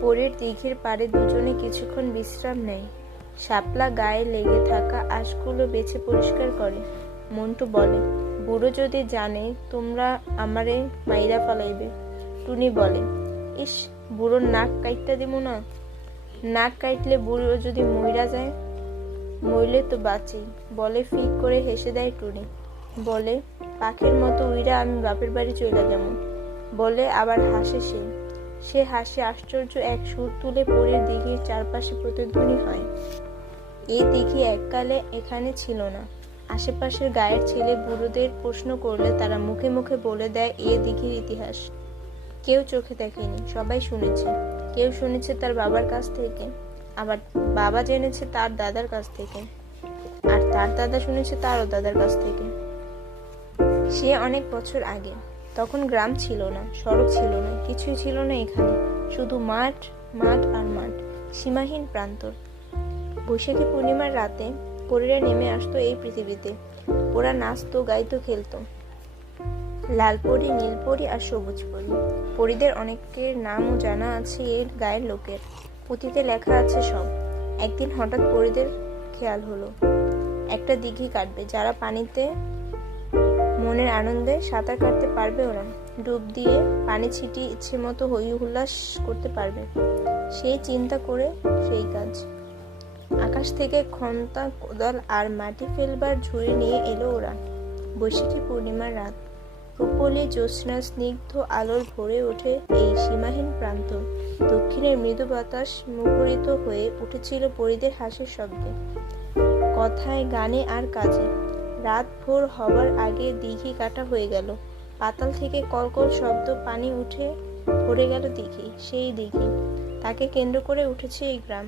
পরের দিঘির পাড়ে দুজনে কিছুক্ষণ বিশ্রাম নেয়। শাপলা গায়ে লেগে থাকা আঁশগুলো বেছে পরিষ্কার করে। মন্টু বলে, বুড়ো যদি জানে তোমরা আমারে মাইরা ফালাইবে। টুনি বলে, ইস, বুড়োর নাক কাইটটা দিব না। নাক কাইটলে বুড়ো যদি মইরা যায়? মইলে তো বাঁচি, বলে ফিক করে হেসে দেয় টুনি। বলে, পাখির মতো উইরা আমি বাপের বাড়ি চলে যাবো। বলে আবার হাসে সে হাসি আশ্চর্য এক সুর তুলে পরের দিঘির চারপাশে প্রতিধ্বনি হয়। এই দিঘি এককালে এখানে ছিল না। আশেপাশের গায়ের ছেলে বুড়োদের প্রশ্ন করলে তারা মুখে মুখে বলে দেয় এ দিঘির ইতিহাস। কেউ চোখে দেখেনি, সবাই শুনেছে। কেউ শুনেছে তার বাবার কাছ থেকে, আবার বাবা জেনেছে তার দাদার কাছ থেকে, আর তার দাদা শুনেছে তারও দাদার কাছ থেকে। সে অনেক বছর আগে। তখন গ্রাম ছিল না, সড়ক ছিল না, কিছুই ছিল না এখানে, শুধু মাঠ, মাঠ আর মাঠ, সীমাহীন প্রান্তর। বৈশাখী পূর্ণিমার রাতে পরীরা নেমে আসতো এই পৃথিবীতে। ওরা নাচতো, গাইতো, খেলতো। লাল পরী, নীল পরী আর সবুজ পরী। পরীদের অনেকের নামও জানা আছে এর গায়ের লোকের। পুঁথিতে লেখা আছে সব। একদিন হঠাৎ পরীদের খেয়াল হলো একটা দিঘি কাটবে, যারা পানিতে মনের আনন্দে সাঁতার কাটতে পারবে, ওরা ডুব দিয়ে পানি ছিটিয়ে ইচ্ছে মতো হই হুল্লাস করতে পারবে। সেই চিন্তা করে সেই কাজ। আকাশ থেকে খন্তা, কোদাল আর মাটি ফেলবার ঝুড়ি নিয়ে এলো ওরা। বৈশাখী পূর্ণিমার রাত, রূপলি জ্যোৎস্না স্নিগ্ধ আলোর ভরে ওঠে এই সীমাহীন প্রান্ত। দক্ষিণের মৃদু বাতাস মুখরিত হয়ে উঠেছিল পরীদের হাসির শব্দে, কথায়, গানে আর কাজে। রাত ভোর হবার আগে দিঘি কাটা হয়ে গেল। পাতাল থেকে কলকল শব্দ, পানি উঠে ভরে গেল দিঘি। সেই দিঘি, তাকে কেন্দ্র করে উঠেছে এই গ্রাম।